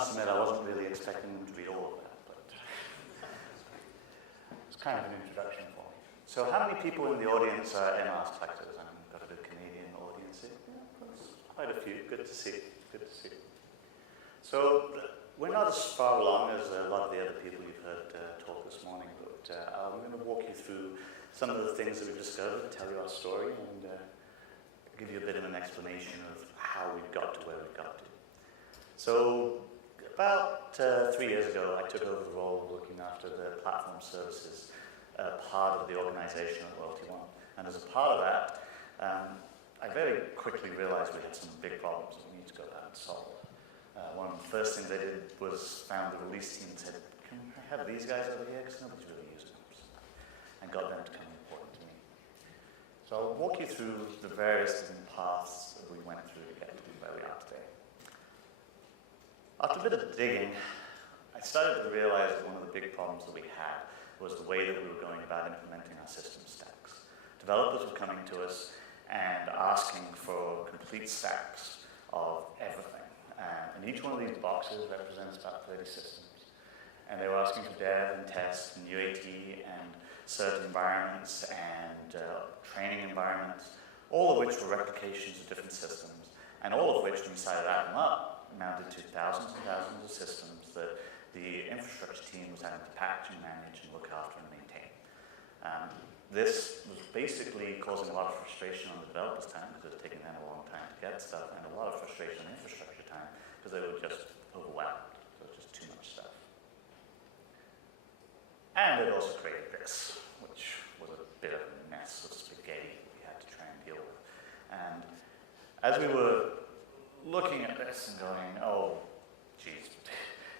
must admit, I wasn't really expecting them to read all of that, but it's kind of an introduction for me. So how many people in the audience are MRs collectors? I've got a good Canadian audience here. Yeah, that's quite a few. Good to see. Good to see. So we're not as far along as a lot of the other people you've heard talk this morning, but I'm going to walk you through some of the things that we've discovered, tell you our story, and give you a bit of an explanation of how we've got to where we've got to. So about 3 years ago, I took over the role of looking after the platform services part of the organization at LoyaltyOne. And as a part of that, I very quickly realized we had some big problems that we need to go out and solve. One of the first things I did was found the release team and said, can I have these guys over here? Because nobody's really using them. And got them to become important to me. So I'll walk you through the various different paths that we went through to get to where we are today. After a bit of digging, I started to realize that one of the big problems that we had was the way that we were going about implementing our system stacks. Developers were coming to us and asking for complete stacks of everything. And each one of these boxes represents about 30 systems. And they were asking for dev and test and UAT and certain environments and training environments, all of which were replications of different systems, and all of which, when we started adding them up, amounted to thousands and thousands of systems that the infrastructure team was having to patch and manage and look after and maintain. This was basically causing a lot of frustration on the developers' time because it was taking them a long time to get stuff, and a lot of frustration on infrastructure time because they were just overwhelmed. So it was just too much stuff. And it also created this, which was a bit of a mess of spaghetti we had to try and deal with. And as we were looking at this and going, oh, geez,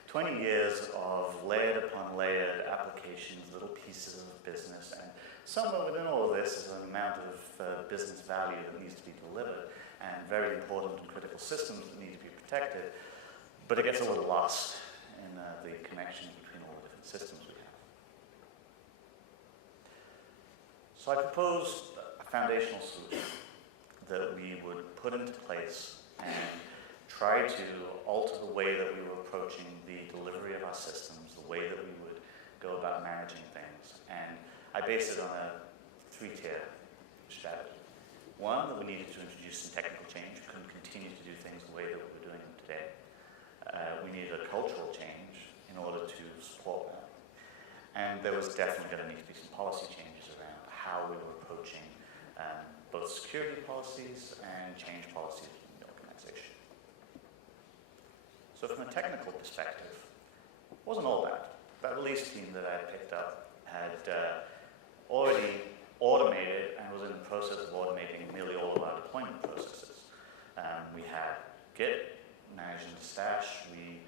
20 years of layered upon layered applications, little pieces of business, and somewhere within all of this is an amount of business value that needs to be delivered, and very important and critical systems that need to be protected, but it gets a little lost in the connections between all the different systems we have. So I proposed a foundational solution that we would put into place and try to alter the way that we were approaching the delivery of our systems, the way that we would go about managing things. And I based it on a 3-tier strategy. One, that we needed to introduce some technical change. We couldn't continue to do things the way that we were doing them today. We needed a cultural change in order to support that. And there was definitely going to need to be some policy changes around how we were approaching both security policies and change policies in the organization. So from a technical perspective, it wasn't all bad. That release team that I picked up had already automated and was in the process of automating nearly all of our deployment processes. We had Git managing the stash. We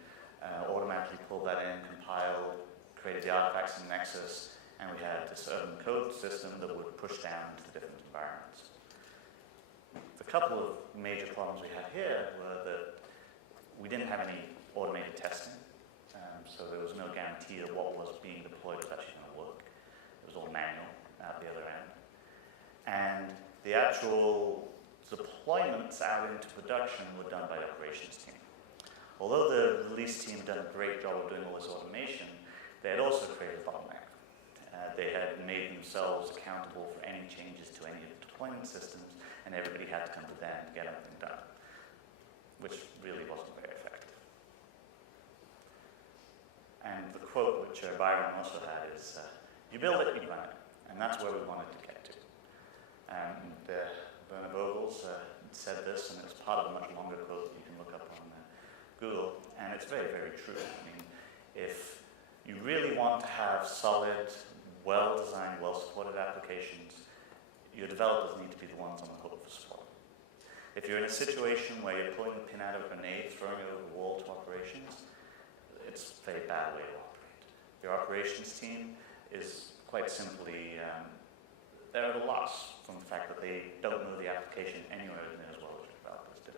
automatically pulled that in, compiled, created the artifacts in Nexus, and we had this urban code system that would push down into the different environments. The couple of major problems we had here were that we didn't have any automated testing, so there was no guarantee that what was being deployed was actually going to work. It was all manual at the other end. And the actual deployments out into production were done by the operations team. Although the release team had done a great job of doing all this automation, they had also created a bottleneck. They had made themselves accountable for any changes to any of the deployment systems, and everybody had to come to them to get everything done, which really wasn't very effective. And the quote which Byron also had is, you build it, you run it. And that's where we wanted to get to. And Werner Vogels said this, and it's part of a much longer quote that you can look up on Google, and it's very, very true. I mean, if you really want to have solid, well-designed, well-supported applications, your developers need to be the ones on the hook for support. If you're in a situation where you're pulling the pin out of a grenade, throwing it over the wall to operations, it's a very bad way to operate. Your operations team is quite simply, they're at a loss from the fact that they don't know the application anywhere near as well as your developers do.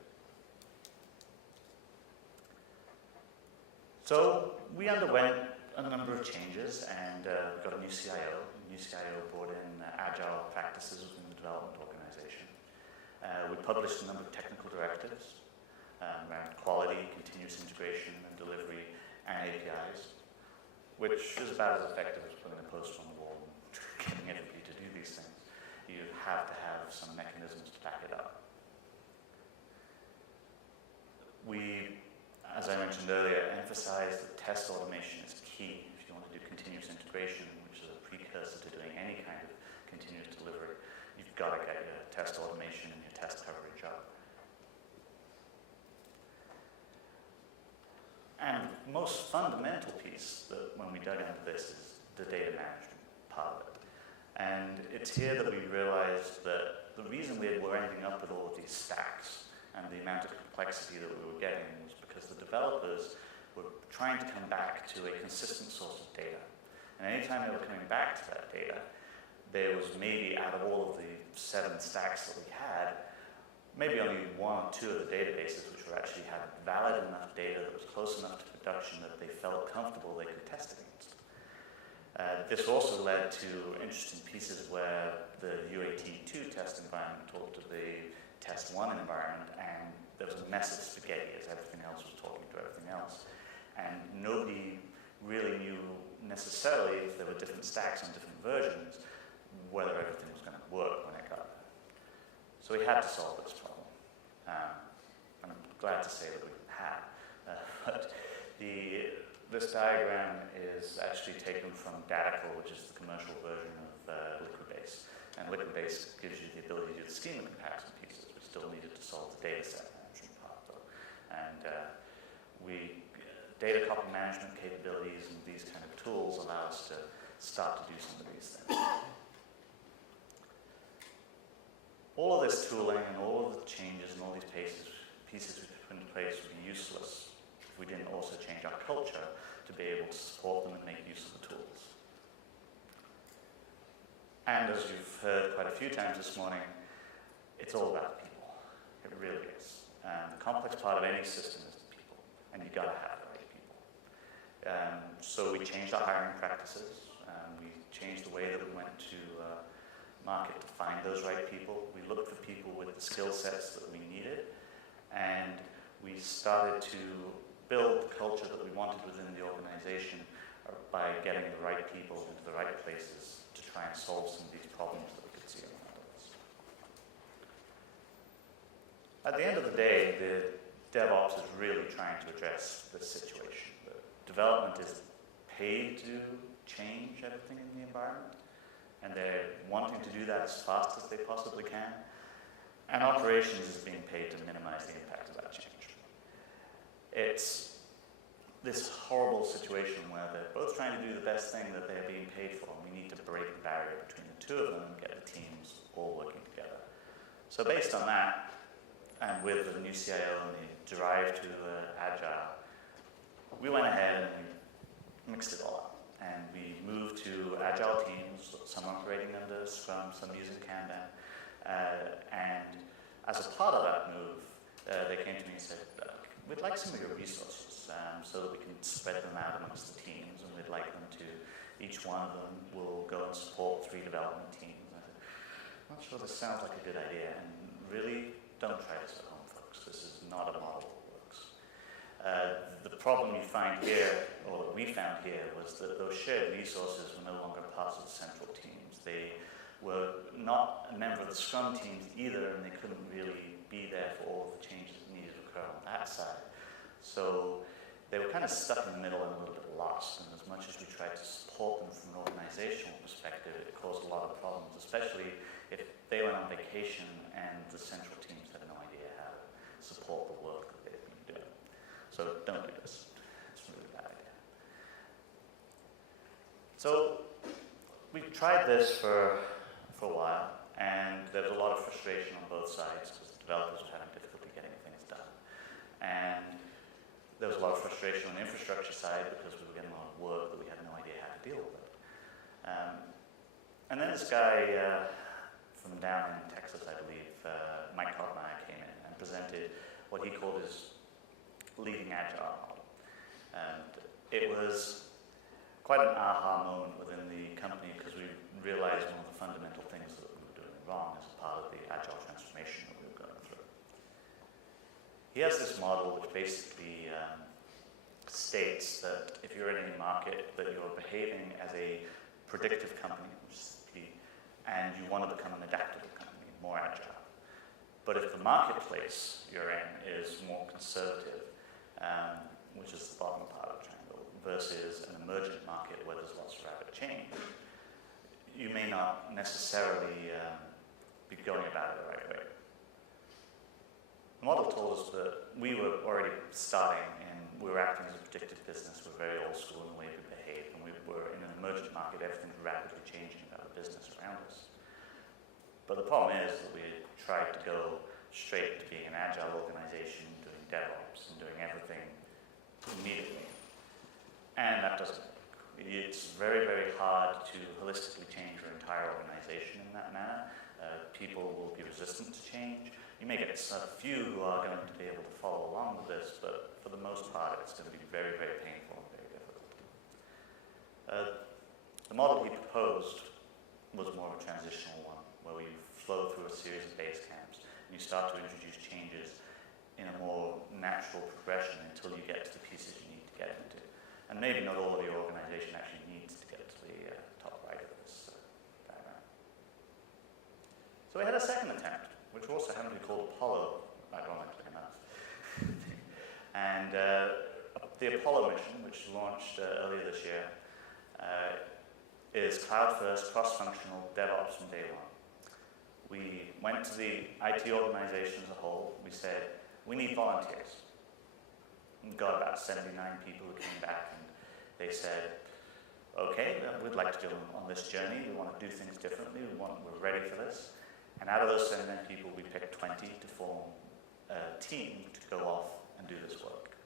So we underwent a number of changes and got a new CIO. The new CIO brought in agile practices within the development organization. We published a number of technical directives. around quality, continuous integration and delivery, and APIs, which is about as effective as putting a poster on the wall and getting everybody to do these things. You have to have some mechanisms to back it up. We, as I mentioned earlier, emphasize that test automation is key if you want to do continuous integration, which is a precursor to doing any kind of continuous delivery. You've got to get your test automation and your test coverage up. And the most fundamental piece that when we dug into this is the data management part of it. And it's here that we realized that the reason we were ending up with all of these stacks and the amount of complexity that we were getting was because the developers were trying to come back to a consistent source of data. And anytime they were coming back to that data, there was maybe out of all of the 7 stacks that we had, maybe only 1 or 2 of the databases which were actually had valid enough data that was close enough to production that they felt comfortable they could test against. This also led to interesting pieces where the UAT2 test environment talked to the test 1 environment, and there was a mess of spaghetti as everything else was talking to everything else. And nobody really knew necessarily if there were different stacks on different versions, whether everything was going to work when it got there. So we had to solve this problem. And I'm glad to say that we have. But this diagram is actually taken from Datacle, which is the commercial version of Liquidbase. And Liquidbase gives you the ability to do the schema comparison pieces. We still needed to solve the data set management part, though. And data copy management capabilities and these kind of tools allow us to start to do some of these things. All of this tooling and all of the changes and all these pieces we put in place would be useless if we didn't also change our culture to be able to support them and make use of the tools. And as you've heard quite a few times this morning, it's all about people. It really is. The complex part of any system is the people, and you've got to have the right people. So we changed our hiring practices. We changed the way that we went to market to find those right people. We looked for people with the skill sets that we needed, and we started to build the culture that we wanted within the organization by getting the right people into the right places to try and solve some of these problems that we could see around us. At the end of the day, the DevOps is really trying to address this situation. The development is paid to change everything in the environment, and they're wanting to do that as fast as they possibly can. And operations is being paid to minimize the impact of that change. It's this horrible situation where they're both trying to do the best thing that they're being paid for. We need to break the barrier between the two of them and get the teams all working together. So based on that, and with the new CIO and the drive to Agile, we went ahead and we mixed it all up. And we moved to Agile teams, some operating under Scrum, some using Kanban. And as a part of that move, they came to me and said, we'd like some of your resources so that we can spread them out amongst the teams, and we'd like them to, each one of them will go and support 3 development teams. And I said, I'm not sure this sounds like a good idea, and really don't try this at home, folks. This is not a model that works. The problem you find here, or that we found here, was that those shared resources were no longer parts of the central teams. They were not a member of the Scrum teams either, and they couldn't really be there for all of the changes that needed to occur on that side. So they were kind of stuck in the middle and a little bit lost, and as much as we tried to support them from an organizational perspective, it caused a lot of problems, especially if they went on vacation and the central teams had no idea how to support the work that they've been doing. So don't do this. It's a really bad idea. So we tried this for a while, and there was a lot of frustration on both sides because the developers were having difficulty getting things done. And there was a lot of frustration on the infrastructure side because we were getting a lot of work that we had no idea how to deal with it. And then this guy from down in Texas, I believe, Mike Kottmeyer, came in and presented what he called his leading Agile model. And it was quite an aha moment within the company because we realized one of the fundamental things that we were doing wrong as part of the Agile transformation that we were going through. he has this model which basically states that if you're in any market, that you're behaving as a predictive company, and you want to become an adaptable company, more agile. But if the marketplace you're in is more conservative, which is the bottom part of the triangle, versus an emergent market where there's lots of rapid change, you may not necessarily be going about it the right way. The model told us that we were already starting and we were acting as a predictive business. We're very old school in the way we behave, and we were in an emergent market. Everything's rapidly changing about the business around us. But the problem is that we tried to go straight to being an agile organization, doing DevOps and doing everything immediately. And that doesn't work. It's very, very hard to holistically change your entire organization in that manner. People will be resistant to change. You may get a few who are going to be able to follow along with this, but for the most part, it's going to be very, very painful and very difficult. The model he proposed was more of a transitional one, where we flow through a series of base camps, and you start to introduce changes in a more natural progression until you get to the pieces you need to get into. And maybe not all of your organization actually needs to get to the top right of this diagram. So we had a second attempt, which also happened to be called Apollo, ironically enough. And the Apollo mission, which launched earlier this year, is cloud-first, cross-functional DevOps from day one. We went to the IT organization as a whole. We said, we need volunteers. We got about 79 people who came back, and they said, okay, we'd like to go on this journey. We want to do things differently. We're ready for this. And out of those 79 people, we picked 20 to form a team to go off and do this work.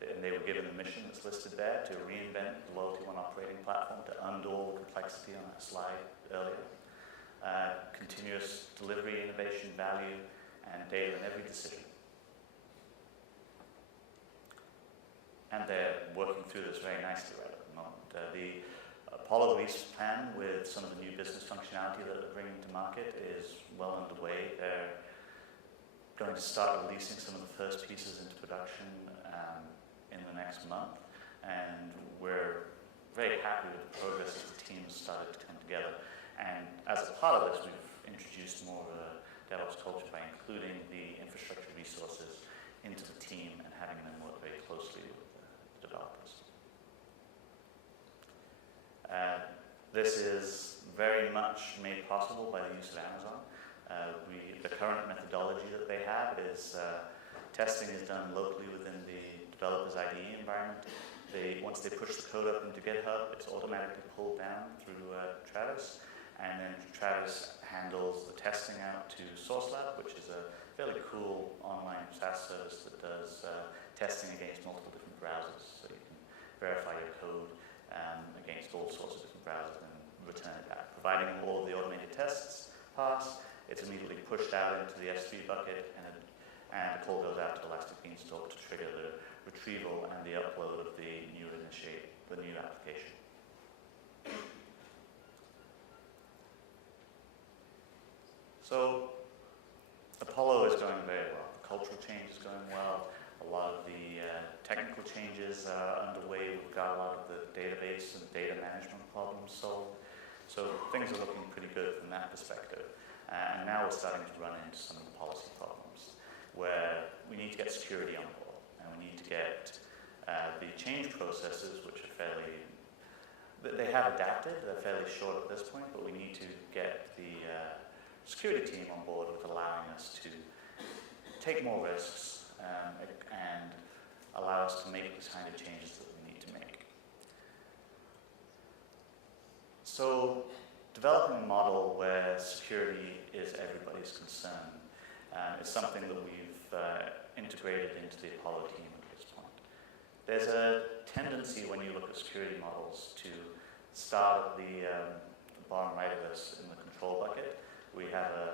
And they were given a mission that's listed there to reinvent the LoyaltyOne operating platform, to undo all the complexity on that slide earlier. Continuous delivery, innovation, value, and data in every decision. And they're working through this very nicely right at the moment. The Apollo release plan with some of the new business functionality that they're bringing to market is well underway. They're going to start releasing some of the first pieces into production in the next month, and we're very happy with the progress as the team has started to come together. And as a part of this, we've introduced more of a DevOps culture by including the infrastructure resources into the team and having them work very closely with the developers. This is very much made possible by the use of Amazon. The current methodology that they have is testing is done locally within the developer's IDE environment. Once they push the code up into GitHub, it's automatically pulled down through Travis, and then Travis handles the testing out to SourceLab, which is a fairly cool online SaaS service that does testing against multiple different browsers, so you can verify your code against all sorts of different browsers and return it back. Providing all of the automated tests pass, it's immediately pushed out into the S3 bucket, and a call goes out to Elastic Beanstalk to trigger the retrieval and the upload of the new application. So Apollo is going very well. The cultural change is going well. A lot of the technical changes are underway. We've got a lot of the database and data management problems solved. So things are looking pretty good from that perspective. And now we're starting to run into some of the policy problems where we need to get security on board, and we need to get the change processes, which are they have adapted. They're fairly short at this point, but we need to get the security team on board with allowing us to take more risks and allow us to make the kind of changes that we need to make. So developing a model where security is everybody's concern is something that we've integrated into the Apollo team at this point. There's a tendency when you look at security models to start at the bottom right of this in the control bucket. We have a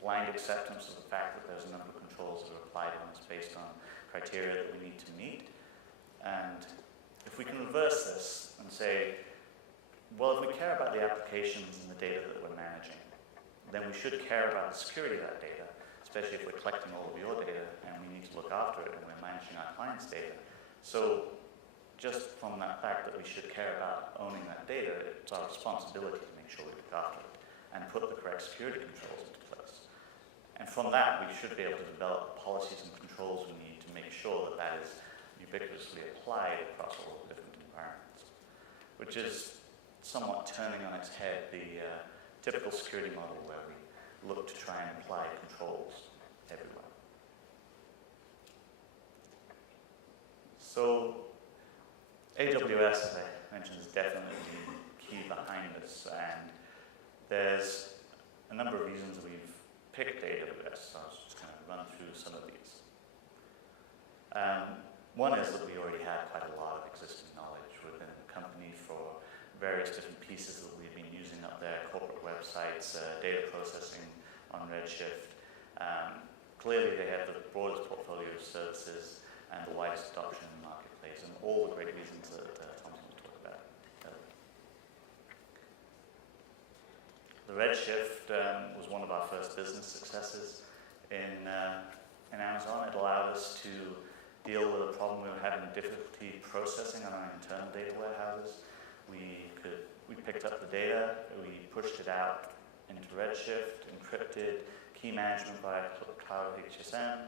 blind acceptance of the fact that there's a number of controls that are applied when it's based on criteria that we need to meet. And if we can reverse this and say, well, if we care about the applications and the data that we're managing, then we should care about the security of that data. It's especially if we're collecting all of your data and we need to look after it and we're managing our clients' data. So just from that fact that we should care about owning that data, it's our responsibility to make sure we look after it and put the correct security controls into place. And from that, we should be able to develop policies and controls we need to make sure that that is ubiquitously applied across all the different environments, which is somewhat turning on its head the typical security model where we look to try and apply controls everywhere. So AWS, as I mentioned, is definitely the key behind this, and there's a number of reasons we've picked AWS, so I'll just kind of run through some of these. One is that we already have quite a lot of existing knowledge within the company for various different pieces that we've been using up there, corporate websites, data processing on Redshift. Clearly they have the broadest portfolio of services and the widest adoption in the marketplace, and all the great reasons that Tom's going to talk about earlier. The Redshift was one of our first business successes in Amazon. It allowed us to deal with a problem we were having difficulty processing on our internal data warehouses. We picked up the data, we pushed it out into Redshift, encrypted, key management via Cloud HSM,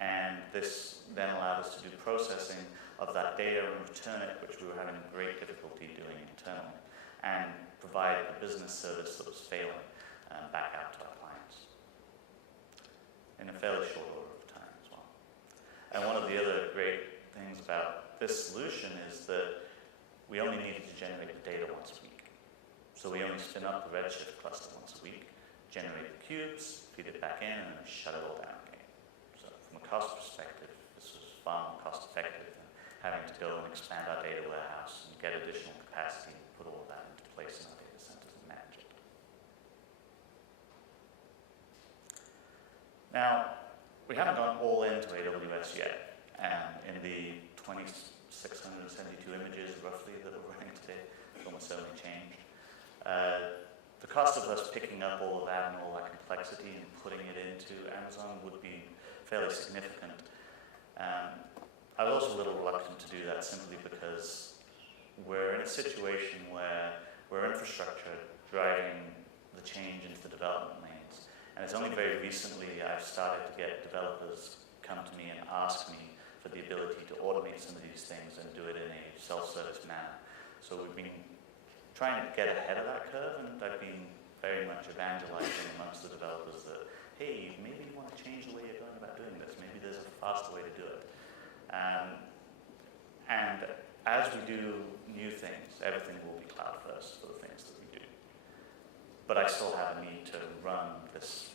and this then allowed us to do processing of that data and return it, which we were having great difficulty doing internally, and provide a business service that was failing back out to our clients in a fairly short order of time as well. And one of the other great things about this solution is that we only needed to generate the data once a week. So we only spin up the Redshift cluster once a week, generate the cubes, feed it back in, and then shut it all down again. So from a cost perspective, this was far more cost effective than having to go and expand our data warehouse and get additional capacity and put all of that into place in our data centers and manage it. Now, we haven't gone all into AWS yet. In the 2,672 images, roughly, that we're running today, it's almost certainly changed. The cost of us picking up all of that and all that complexity and putting it into Amazon would be fairly significant. I was also a little reluctant to do that simply because we're in a situation where we're infrastructure driving the change into the development lanes. And it's only very recently I've started to get developers come to me and ask me for the ability to automate some of these things and do it in a self-service manner. So we've been trying to get ahead of that curve, and I've been very much evangelizing amongst the developers that, hey, maybe you want to change the way you're going about doing this. Maybe there's a faster way to do it. And as we do new things, everything will be cloud first for the things that we do. But I still have a need to run this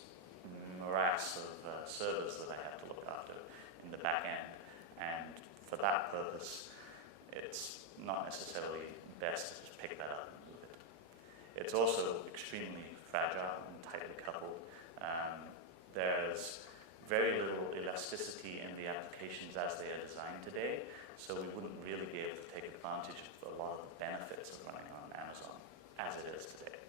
morass of servers that I have to look after in the back end. And for that purpose, it's not necessarily best to just pick that up and move it. It's also extremely fragile and tightly coupled. There's very little elasticity in the applications as they are designed today, so we wouldn't really be able to take advantage of a lot of the benefits of running on Amazon as it is today.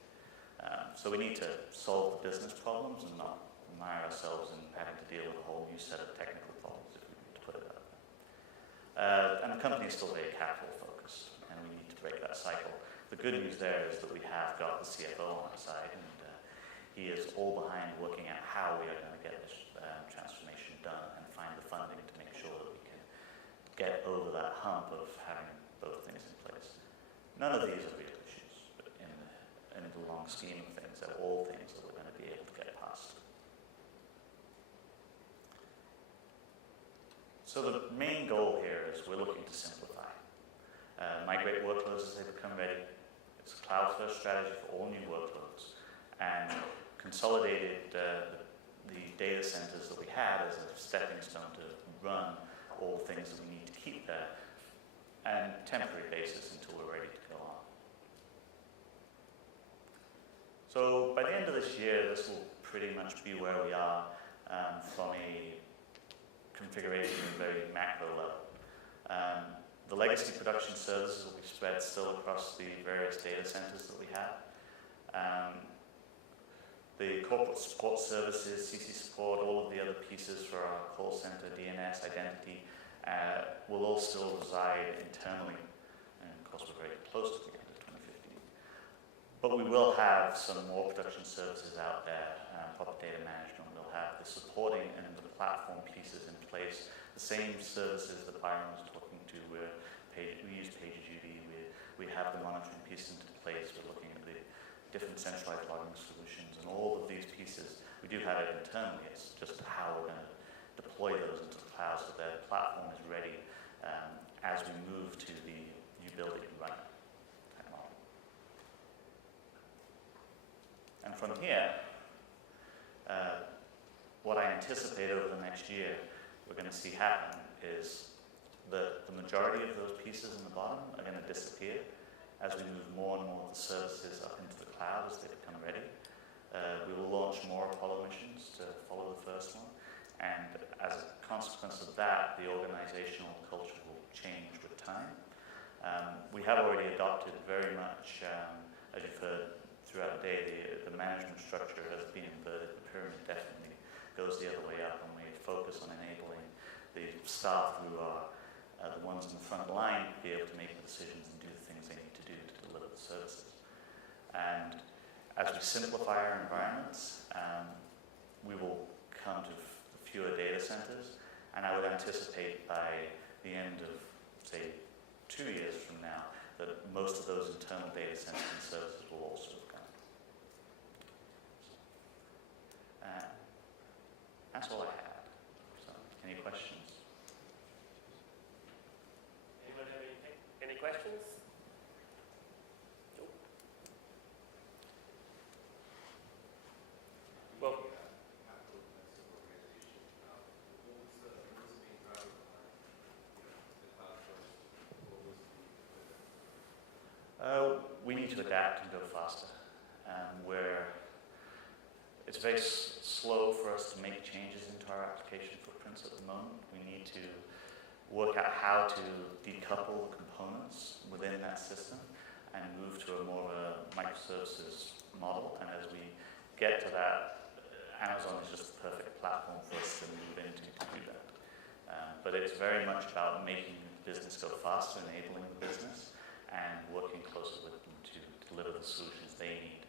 So we need to solve the business problems and not mire ourselves in having to deal with a whole new set of technical problems, if we need to put it that way. And the company is still very capital focused, and we need to break that cycle. The good news there is that we have got the CFO on our side, and he is all behind looking at how we are going to get this transformation done and find the funding to make sure that we can get over that hump of having both things in place. None of these are real issues, but in the long scheme of things, they're all things that we're going to be able to get past. So the main goal here is we're looking to simplify. Migrate workloads as they become ready. It's a cloud-first strategy for all new workloads, and consolidated the data centers that we had as a stepping stone to run all the things that we need to keep there, and temporary basis until we're ready to go on. So by the end of this year, this will pretty much be where we are from a configuration at a very macro level. The legacy production services will be spread still across the various data centers that we have. the corporate support services, CC support, all of the other pieces for our call center, DNS, identity, will all still reside internally. And of course, we're very close to the end of 2015. But we will have some more production services out there. Proper data management, we'll have the supporting and the platform pieces in place. The same services that Byron was talking to, we use PagerDuty, we have the monitoring pieces into place, we're looking at the different centralized logging solutions, and all of these pieces, we do have it internally. It's just how we're going to deploy those into the cloud so that the platform is ready as we move to the you build it, you run it technology. And from here, what I anticipate over the next year we're going to see happen is that the majority of those pieces in the bottom are going to disappear as we move more and more of the services up into the cloud as they become ready. We will launch more Apollo missions to follow the first one, and as a consequence of that, the organizational culture will change with time. We have already adopted very much, as you've heard throughout the day, the management structure has been inverted. The pyramid definitely goes the other way up, and we focus on enabling the staff who are the ones in the front line to be able to make the decisions and do the things they need to do to deliver the services. And as we simplify our environments, we will come to fewer data centers, and I would anticipate by the end of, say, 2 years from now, that most of those internal data centers and services will also have gone. That's all I had. So, any questions? Anyone have anything? Any questions? Nope. Well, we need to adapt and go faster. Where it's very slow for us to make changes into our application footprints at the moment. We need to work out how to decouple the components within that system and move to a more microservices model. And as we get to that, Amazon is just the perfect platform for us to move into to do that. But it's very much about making the business go faster, enabling the business, and working closer with them to deliver the solutions they need